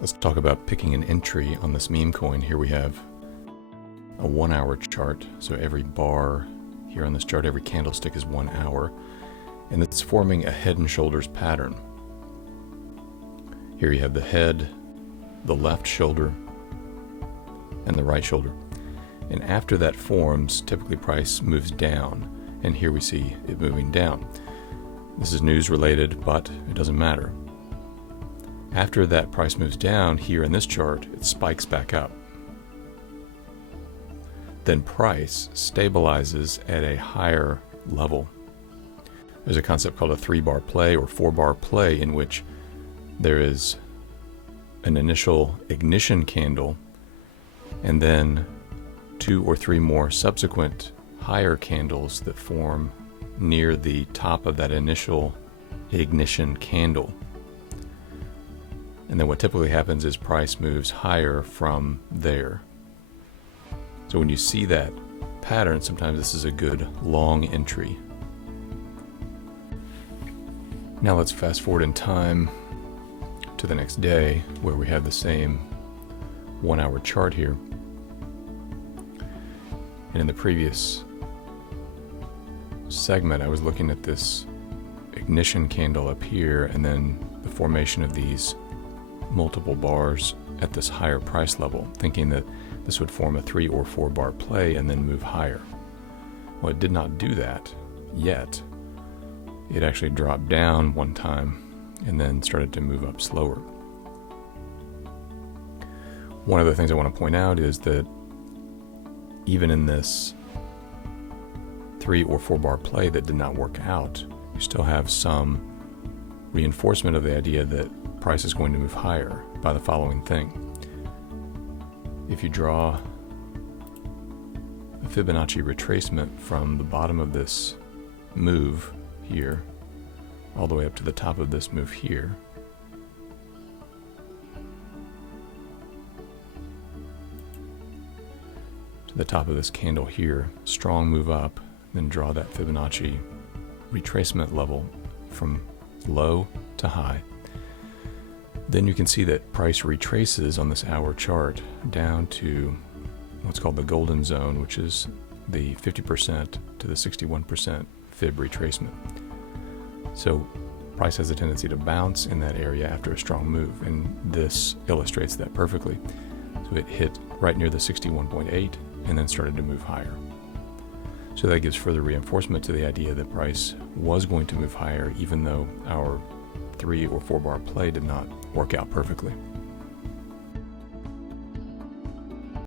Let's talk about picking an entry on this meme coin. Here we have a 1 hour chart. So every bar here on this chart, every candlestick is 1 hour. And it's forming a head and shoulders pattern. Here you have the head, the left shoulder, and the right shoulder. And after that forms, typically price moves down. And here we see it moving down. This is news related, but it doesn't matter. After that price moves down, here in this chart, it spikes back up. Then price stabilizes at a higher level. There's a concept called a 3-bar play or 4-bar play, in which there is an initial ignition candle and then 2 or 3 more subsequent higher candles that form near the top of that initial ignition candle. And then what typically happens is price moves higher from there. So when you see that pattern, sometimes this is a good long entry. Now let's fast forward in time to the next day, where we have the same 1 hour chart here. And in the previous segment, I was looking at this ignition candle up here, and then the formation of these multiple bars at this higher price level, thinking that this would form a 3 or 4 bar play and then move higher. Well, it did not do that yet. It actually dropped down one time and then started to move up slower. One of the things I want to point out is that even in this 3 or 4 bar play that did not work out, you still have some reinforcement of the idea that price is going to move higher by the following thing. If you draw a Fibonacci retracement from the bottom of this move here all the way up to the top of this move here, to the top of this candle here, strong move up, then draw that Fibonacci retracement level from low to high. Then you can see that price retraces on this hour chart down to what's called the golden zone, which is the 50% to the 61% fib retracement. So price has a tendency to bounce in that area after a strong move, and this illustrates that perfectly. So it hit right near the 61.8 and then started to move higher. So that gives further reinforcement to the idea that price was going to move higher, even though our 3 or 4 bar play did not work out perfectly.